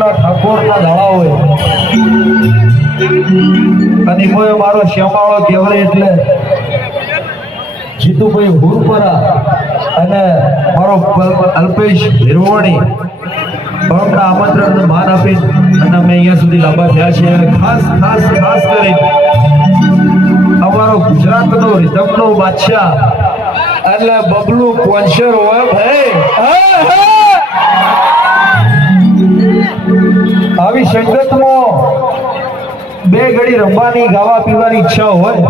ડાકોરના ઠાકોરના દાડા હોય અને કોઈ મારો શ્યામાળો કહેવાય એટલે જીતુભાઈ હુરપરા અને મારો અલ્પેશ હિરવાણી બહુના આમંત્રણને માન આપી અને અમે અહીંયા સુધી લાંબા થયા છે. ખાસ ખાસ ખાસ કરી અમારો ગુજરાતનો રિધમનો બાદશાહ એટલે બબલુ કોન્સર હોય ભાઈ. આવી સંગતમાં બે ઘડી રમવાની ગાવા પીવાની ઈચ્છા હોય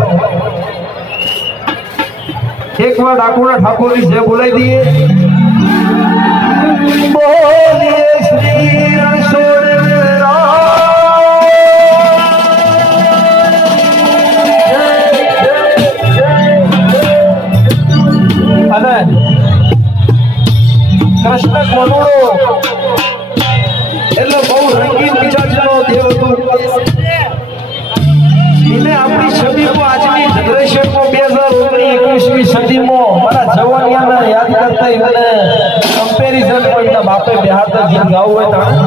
એકવાર ડાકોરના ઠાકોરની જય બોલાવી દઈએ. બોલીએ શ્રી અને કૃષ્ણ કોનુડો એટલે બહુ રંગીન મિજાજનો દેવ હતો. એને આપણી છબીમાં આજની જનરેશનમાં 2019-21મી સદીમાં મારા જવાનિયાને યાદ કરતા એને કમ્પેરિઝન પણ એના બાપે બિહારતા ગીત ગાવું હોય તાણે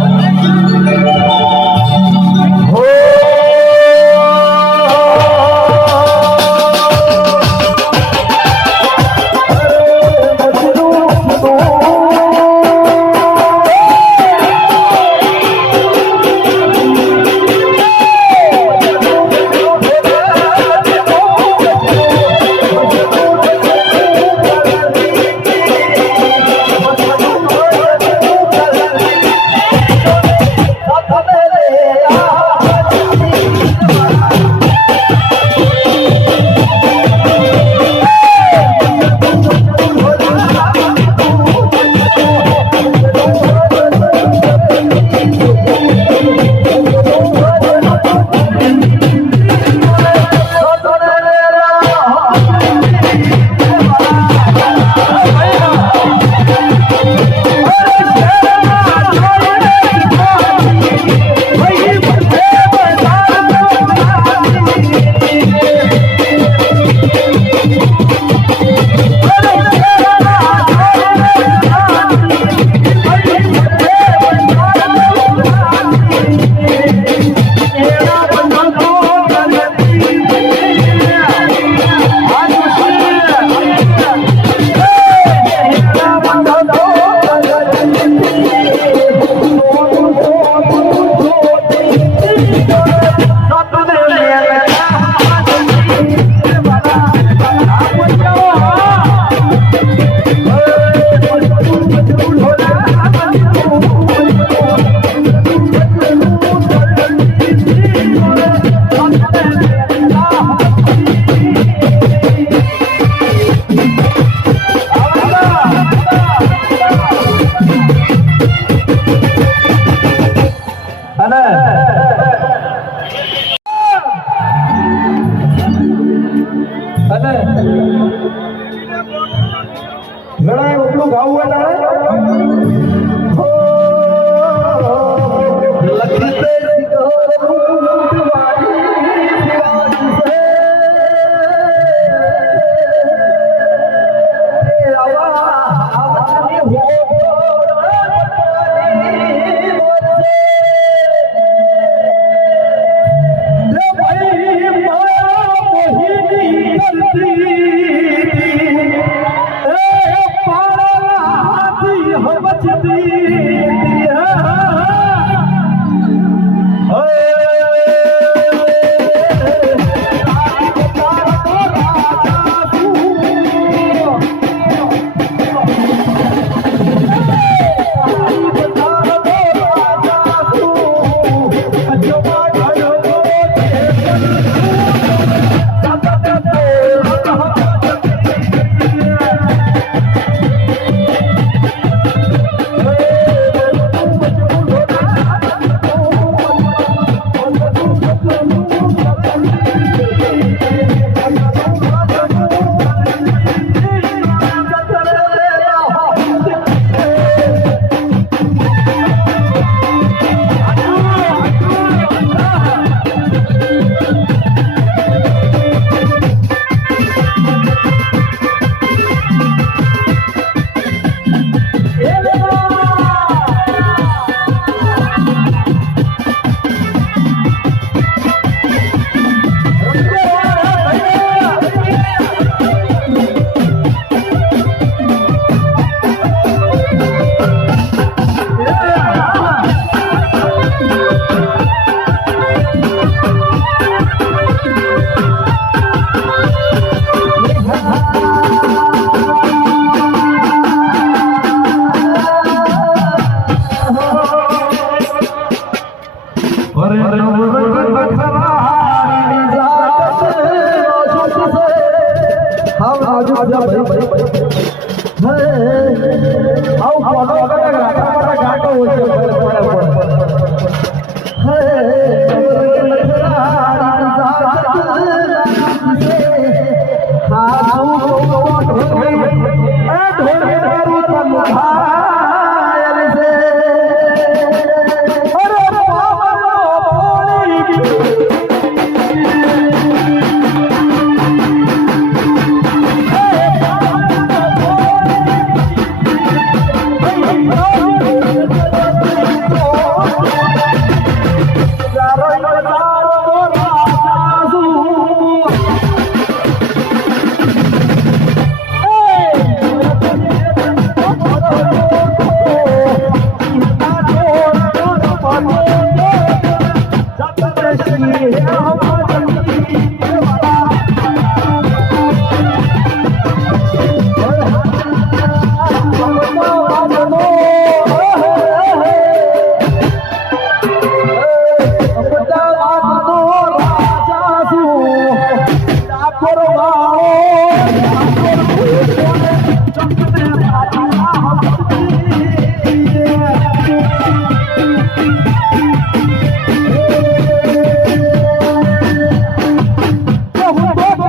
લડાઈ એટલું ગાવું હોય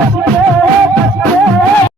હું